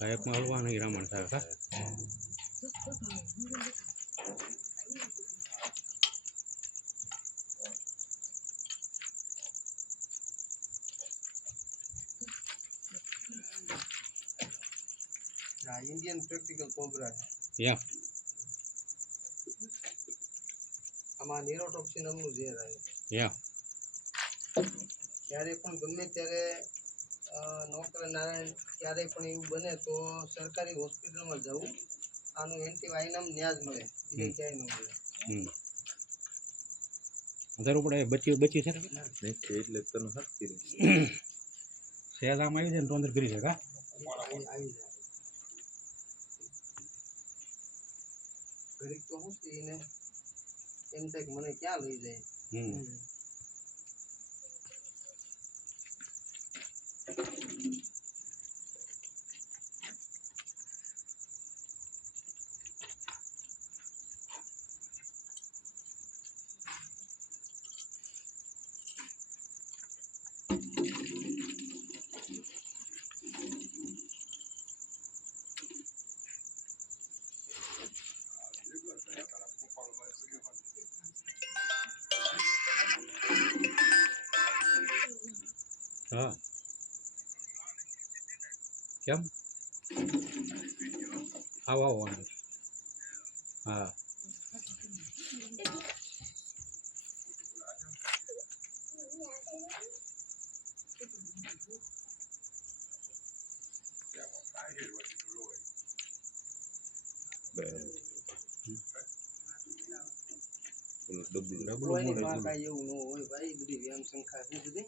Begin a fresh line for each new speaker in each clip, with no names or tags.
કાયકમાં હલવા નહીં રામણ થાય હા
આ ઇન્ડિયન પ્રેક્ટિકલ કોબરા છે
યા
આમાં નિરોટોક્સિન નામનું ઝેર આવે
યા
જ્યારે પણ ગમે ત્યારે અ, નોકર નારાયણ ક્યારેય પણ એવું બને તો સરકારી હોસ્પિટલમાં જવું આનું એન્ટીવાયનમ ન્યાજ મળે બીજે ક્યાંય ન મળે.
પડે બચી બચી છે?
નથી એટલે તને હસતી રહી
આમ આવી જાય ને તો અંદર ફરી શકે
આવી જાય. ઘડીક તો શું છે એને એમ થાય કે મને ક્યાં લઈ જાય?
હમ. હા. કેમ? આવો આવો. હા.
ડબલું
ડબલું
એવું ન હોય ભાઈ બધી વ્યાયામ સંખા છે બધી.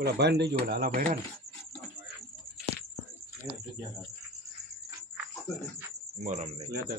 ઓલા ભાઈ લઈ ગયો આલા ભાઈ ને એને જગ્યા લેતા